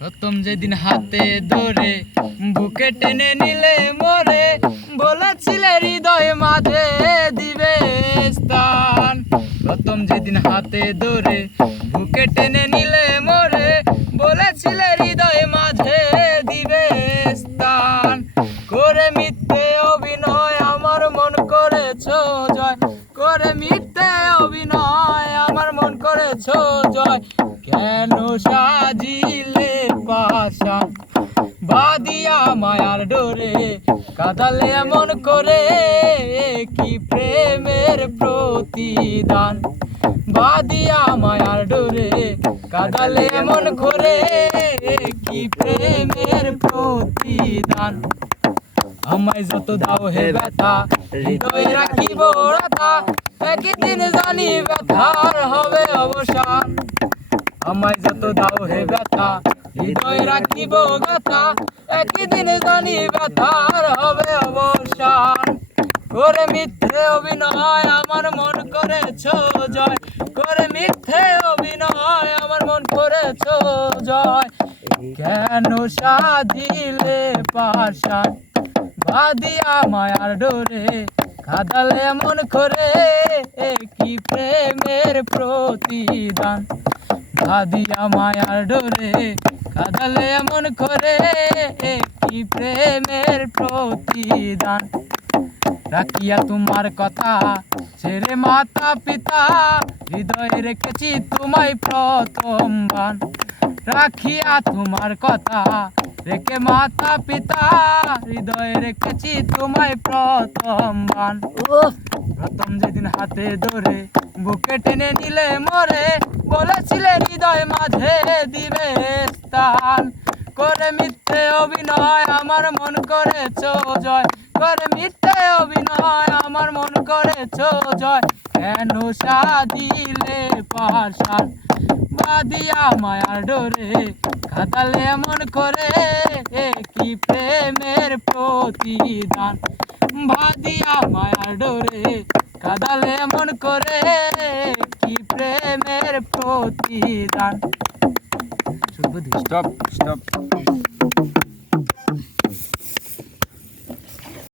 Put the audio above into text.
প্রথম যেদিন হাতে ধরে বুকে টেনে নিলে মোরে, বলেছিলে হৃদয় মাঝে দিবে স্থান। প্রথম যেদিন হাতে ধরে বুকে টেনে নিলে মোরে, বলেছিলে হৃদয় মাঝে দিবে স্থান। করে মিথ্যে অভিনয় আমার মন করেছো জয়, করে মিথ্যে অভিনয় আমার মন করেছো জয়। কেন সাজিলে পাশান বাদিয়া মায়ার ডোরে, কাঁদালে এমন করে কি প্রেমের প্রতিদান। বাদিয়া মায়ার ডোরে, কাঁদালে এমন করে কি প্রেমের প্রতিদান। আমায় যত দাও হে ব্যথা, হৃদয়ে রাখিব রাথা, একদিন জানি ব্যথার হবে অবসান। আমায় যত দাও হে ব্যথা, হৃদয়ে রাখিব গাথা, একদিন জানি ব্যথার হবে অবসান। করে মিথ্যে অভিনয় আমার মন করেছো জয়, করে মিথ্যে অভিনয় আমার মন করেছো জয়। কেন সাজিলে পাশান বাদিয়া মায়ার ডোরে, কাঁদালে এমন করে কি প্রেমের প্রতিদান। বাদিয়া মায়ার ডোরে, কাঁদালে এমন করে কি প্রেমের প্রতিদান। রাখিয়া তোমার কথা ছেড়ে মাতা পিতা, হৃদয়ে রেখেছি তোমায় প্রথমবার। রাখিয়া তোমার কথা রেখে মাতা পিতা, হৃদয়ে রেখেছি তোমায় প্রথমবার। প্রথম যেদিন হাতে ধরে বুকে টেনে নিলে মোরে, বলেছিলে হৃদয় মাঝে দিবে স্থান। করে মিথ্যে অভিনয় আমার মন করেছো জয়, করে মিথ্যে অভিনয় আমার মন করেছো জয়। কেন সাজিলে পাশান বাদিয়া মায়ার ডোরে, কাঁদালে এমন করে কি প্রেমের প্রতিদান। বাদিয়া মায়ার ডোরে, কাঁদালে এমন করে কি প্রেমের প্রতিদান। Stop stop.